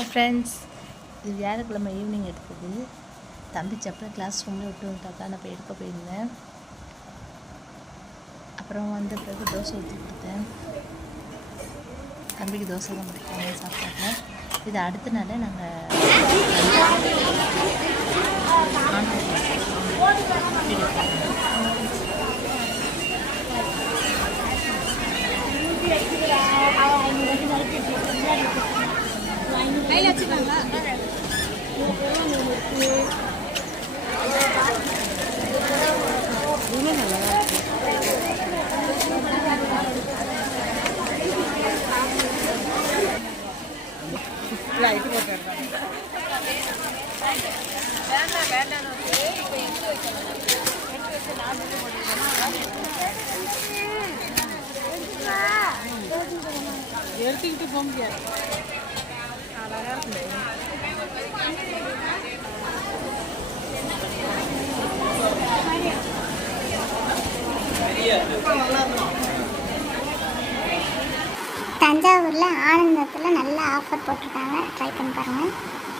Hi friends, இது வியாழக்கிழமை evening எடுத்தது. தம்பி செப்பலை கிளாஸ் ரூமில் விட்டு வந்துட்டாக்கா நான் போய் எடுக்க போயிருந்தேன். அப்புறம் வந்த பிறகு தோசை ஊற்றி கொடுத்தேன். தம்பிக்கு தோசை தான் பிடிக்கும் சாப்பிட்டாங்க. இது அடுத்த நாளே நாங்கள் கையில் வச்சுக்கோங்க. எடுத்துக்கிட்டு போக முடியாது. அழகாக இருக்கு. தஞ்சாவூரில் ஆனந்தத்தில் நல்ல ஆஃபர் போட்டிருக்காங்க, ட்ரை பண்ணி பாருங்கள்.